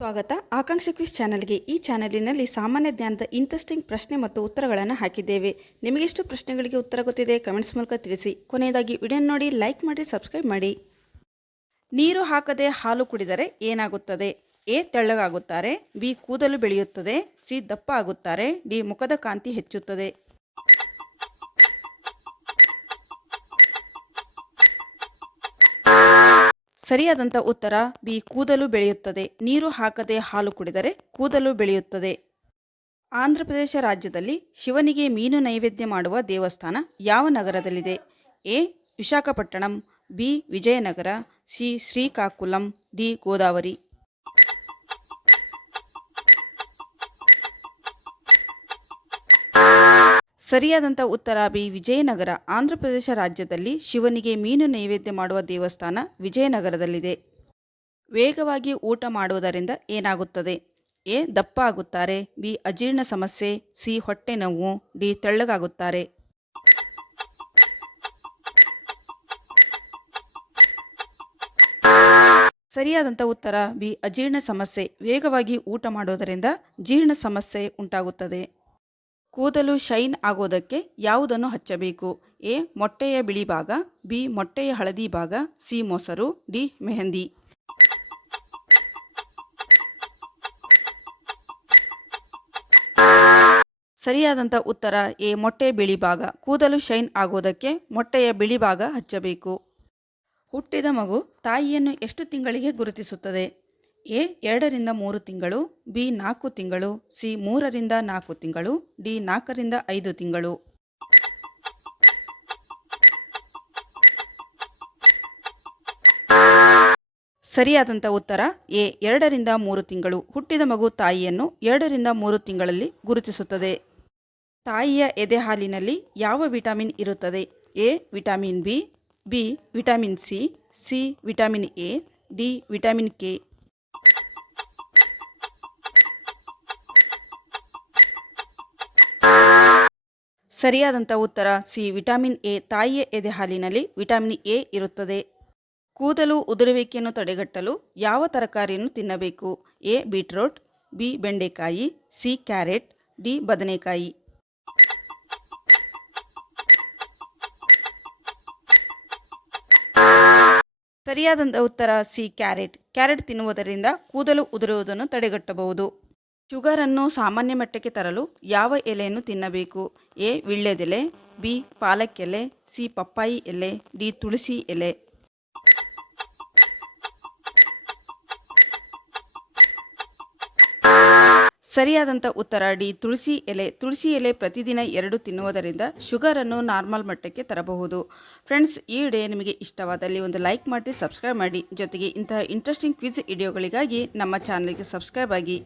ಸ್ವಾಗತ ಆಕಾಂಕ್ಷಿ ಕ್ವಿಜ್ ಚಾನಲ್ಗೆ. ಈ ಚಾನಲಿನಲ್ಲಿ ಸಾಮಾನ್ಯ ಜ್ಞಾನದ ಇಂಟ್ರೆಸ್ಟಿಂಗ್ ಪ್ರಶ್ನೆ ಮತ್ತು ಉತ್ತರಗಳನ್ನು ಹಾಕಿದ್ದೇವೆ. ನಿಮಗೆಷ್ಟು ಪ್ರಶ್ನೆಗಳಿಗೆ ಉತ್ತರ ಗೊತ್ತಿದೆ ಕಮೆಂಟ್ಸ್ ಮೂಲಕ ತಿಳಿಸಿ. ಕೊನೆಯದಾಗಿ ವಿಡಿಯೋ ನೋಡಿ, ಲೈಕ್ ಮಾಡಿ, ಸಬ್ಸ್ಕ್ರೈಬ್ ಮಾಡಿ. ನೀರು ಹಾಕದೆ ಹಾಲು ಕುಡಿದರೆ ಏನಾಗುತ್ತದೆ? ಎ ತೆಳ್ಳಗಾಗುತ್ತಾರೆ, ಬಿ ಕೂದಲು ಬೆಳೆಯುತ್ತದೆ, ಸಿ ದಪ್ಪ ಆಗುತ್ತಾರೆ, ಡಿ ಮುಖದ ಕಾಂತಿ ಹೆಚ್ಚುತ್ತದೆ. ಸರಿಯಾದಂಥ ಉತ್ತರ ಬಿ ಕೂದಲು ಬೆಳೆಯುತ್ತದೆ. ನೀರು ಹಾಕದೆ ಹಾಲು ಕುಡಿದರೆ ಕೂದಲು ಬೆಳೆಯುತ್ತದೆ. ಆಂಧ್ರ ಪ್ರದೇಶ ರಾಜ್ಯದಲ್ಲಿ ಶಿವನಿಗೆ ಮೀನು ನೈವೇದ್ಯ ಮಾಡುವ ದೇವಸ್ಥಾನ ಯಾವ ನಗರದಲ್ಲಿದೆ? A Visakhapatnam, B Vijayanagara, C Srikakulam, D Godavari. ಸರಿಯಾದಂಥ ಉತ್ತರ ಬಿ ವಿಜಯನಗರ. ಆಂಧ್ರ ಪ್ರದೇಶ ರಾಜ್ಯದಲ್ಲಿ ಶಿವನಿಗೆ ಮೀನು ನೈವೇದ್ಯ ಮಾಡುವ ದೇವಸ್ಥಾನ ವಿಜಯನಗರದಲ್ಲಿದೆ. ವೇಗವಾಗಿ ಊಟ ಮಾಡುವುದರಿಂದ ಏನಾಗುತ್ತದೆ? ಎ ದಪ್ಪ ಆಗುತ್ತಾರೆ, ಬಿ ಅಜೀರ್ಣ ಸಮಸ್ಯೆ, ಸಿ ಹೊಟ್ಟೆ ನೋವು, ಡಿ ತೆಳ್ಳಗಾಗುತ್ತಾರೆ. ಸರಿಯಾದಂಥ ಉತ್ತರ ಬಿ ಅಜೀರ್ಣ ಸಮಸ್ಯೆ. ವೇಗವಾಗಿ ಊಟ ಮಾಡುವುದರಿಂದ ಜೀರ್ಣ ಸಮಸ್ಯೆ ಉಂಟಾಗುತ್ತದೆ. ಕೂದಲು ಶೈನ್ ಆಗೋದಕ್ಕೆ ಯಾವುದನ್ನು ಹಚ್ಚಬೇಕು? ಎ ಮೊಟ್ಟೆಯ ಬಿಳಿ ಭಾಗ, ಬಿ ಮೊಟ್ಟೆಯ ಹಳದಿ ಭಾಗ, ಸಿ ಮೊಸರು, ಡಿ ಮೆಹಂದಿ. ಸರಿಯಾದಂಥ ಉತ್ತರ ಎ ಮೊಟ್ಟೆಯ ಬಿಳಿ ಭಾಗ. ಕೂದಲು ಶೈನ್ ಆಗೋದಕ್ಕೆ ಮೊಟ್ಟೆಯ ಬಿಳಿ ಭಾಗ ಹಚ್ಚಬೇಕು. ಹುಟ್ಟಿದ ಮಗು ತಾಯಿಯನ್ನು ಎಷ್ಟು ತಿಂಗಳಿಗೆ ಗುರುತಿಸುತ್ತದೆ? ಎ 2ರಿಂದ 3 ತಿಂಗಳು, ಬಿ 4 ತಿಂಗಳು, ಸಿ 3ರಿಂದ 4 ತಿಂಗಳು, ಡಿ 4ರಿಂದ 5 ತಿಂಗಳು. ಸರಿಯಾದಂಥ ಉತ್ತರ ಎ 2ರಿಂದ 3 ತಿಂಗಳು. ಹುಟ್ಟಿದ ಮಗು ತಾಯಿಯನ್ನು 2ರಿಂದ 3 ತಿಂಗಳಲ್ಲಿ ಗುರುತಿಸುತ್ತದೆ. ತಾಯಿಯ ಎದೆ ಹಾಲಿನಲ್ಲಿ ಯಾವ ವಿಟಮಿನ್ ಇರುತ್ತದೆ? A vitamin B, B vitamin C vitamin A, D vitamin K. ಸರಿಯಾದಂಥ ಉತ್ತರ ಸಿ ವಿಟಮಿನ್ ಎ. ತಾಯಿಯ ಎದೆ ಹಾಲಿನಲ್ಲಿ ವಿಟಮಿನ್ ಎ ಇರುತ್ತದೆ. ಕೂದಲು ಉದುರುವಿಕೆಯನ್ನು ತಡೆಗಟ್ಟಲು ಯಾವ ತರಕಾರಿಯನ್ನು ತಿನ್ನಬೇಕು? ಎ ಬೀಟ್ರೋಟ್, ಬಿ ಬೆಂಡೆಕಾಯಿ, ಸಿ ಕ್ಯಾರೆಟ್, ಡಿ ಬದನೆಕಾಯಿ. ಸರಿಯಾದಂಥ ಉತ್ತರ ಸಿ ಕ್ಯಾರೆಟ್. ಕ್ಯಾರೆಟ್ ತಿನ್ನುವುದರಿಂದ ಕೂದಲು ಉದುರುವುದನ್ನು ತಡೆಗಟ್ಟಬಹುದು. ಶುಗರನ್ನು ಸಾಮಾನ್ಯ ಮಟ್ಟಕ್ಕೆ ತರಲು ಯಾವ ಎಲೆಯನ್ನು ತಿನ್ನಬೇಕು? ಎ ವಿಳ್ಯದೆಲೆ, ಬಿ ಪಾಲಕ್ ಎಲೆ, ಸಿ ಪಪ್ಪಾಯಿ ಎಲೆ, ಡಿ ತುಳಸಿ ಎಲೆ. ಸರಿಯಾದಂಥ ಉತ್ತರ ಡಿ ತುಳಸಿ ಎಲೆ. ತುಳಸಿ ಎಲೆ ಪ್ರತಿದಿನ 2 ತಿನ್ನುವುದರಿಂದ ಶುಗರನ್ನು ನಾರ್ಮಲ್ ಮಟ್ಟಕ್ಕೆ ತರಬಹುದು. ಫ್ರೆಂಡ್ಸ್, ಈ ವಿಡಿಯೋ ನಿಮಗೆ ಇಷ್ಟವಾದಲ್ಲಿ ಒಂದು ಲೈಕ್ ಮಾಡಿ, ಸಬ್ಸ್ಕ್ರೈಬ್ ಮಾಡಿ. ಜೊತೆಗೆ ಇಂತಹ ಇಂಟ್ರೆಸ್ಟಿಂಗ್ ಕ್ವಿಜ್ ವಿಡಿಯೋಗಳಿಗಾಗಿ ನಮ್ಮ ಚಾನಲ್ಗೆ ಸಬ್ಸ್ಕ್ರೈಬ್ ಆಗಿ.